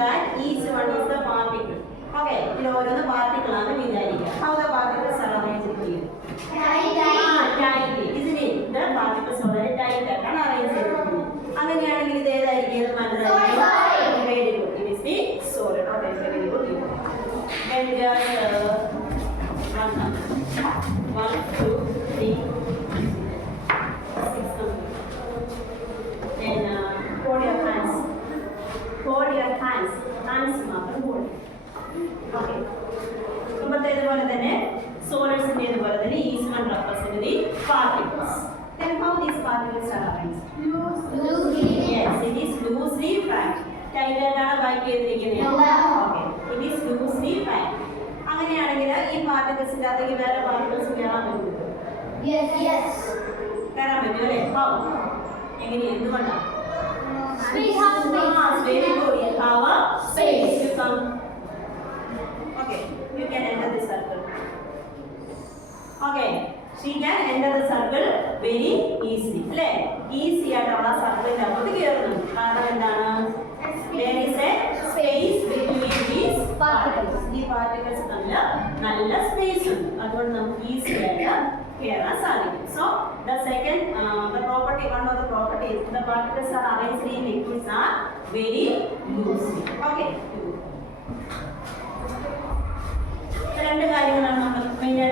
that each one is the particle. Okay, ഇതിൽ ഓരോന്ന് പാർട്ടിക്കിൾ ആണ് വിചാരിക്കുക. How the particles are arranged here? Tightly. Isn't it? The particles വളരെ tight ആയിട്ടാണ് arrange ചെയ്തിരിക്കുന്നത്. അങ്ങനെയാണെങ്കിൽ ഇത് ഏതായിരിക്കും? മനസ്സിലായി? Very good. It is the solid. Okay, very good. Then just 1, 2, 3, 6. Then hold your hands. Hold your hands. Hands മാത്രം hold. Okay. മുമ്പത്തെ ഇതുപോലെ തന്നെ സോളിഡ്സിന്റെ ഇതുപോലെ തന്നെ each one represent the particles. Then how these particles are arranged? Loosely. Yes, it is loosely packed. Tight ആയിട്ടാണ് പാക്ക് ചെയ്തിരിക്കുന്നത്. Okay. It is loosely packed. അങ്ങനെയാണെങ്കിൽ ഈ പാർട്ടിക്കിൾസിന്റെ അകത്തേക്ക് വേറെ പാർട്ടിക്കിൾസ് കയറാൻ പറ്റുമോ? Yes. കയറാൻ പറ്റും അല്ലേ? How? എങ്ങനെയാ? എന്തുകൊണ്ടാണ്? Space has space. Very good. You have a space. You come. Okay. You can enter the circle. Okay. She can enter the circle very easily. അല്ലേ? Easy ആയിട്ടുള്ള സർക്കിളിന്റെ അകത്ത് കയറുന്നു. കാരണം എന്താണ്? There is a space between these particles. ഈ പാർട്ടിക്കിൾസ് തമ്മിൽ നല്ല സ്പേസ് ഉണ്ട്. അതുകൊണ്ട് നമുക്ക് ഈസി ആയിട്ട് കയറാൻ സാധിക്കും. So the second, the property, one of the properties, the particles are arranged in liquids are very loosely. Okay. രണ്ട് കാര്യങ്ങളാണ് നമ്മൾ മെയിൻ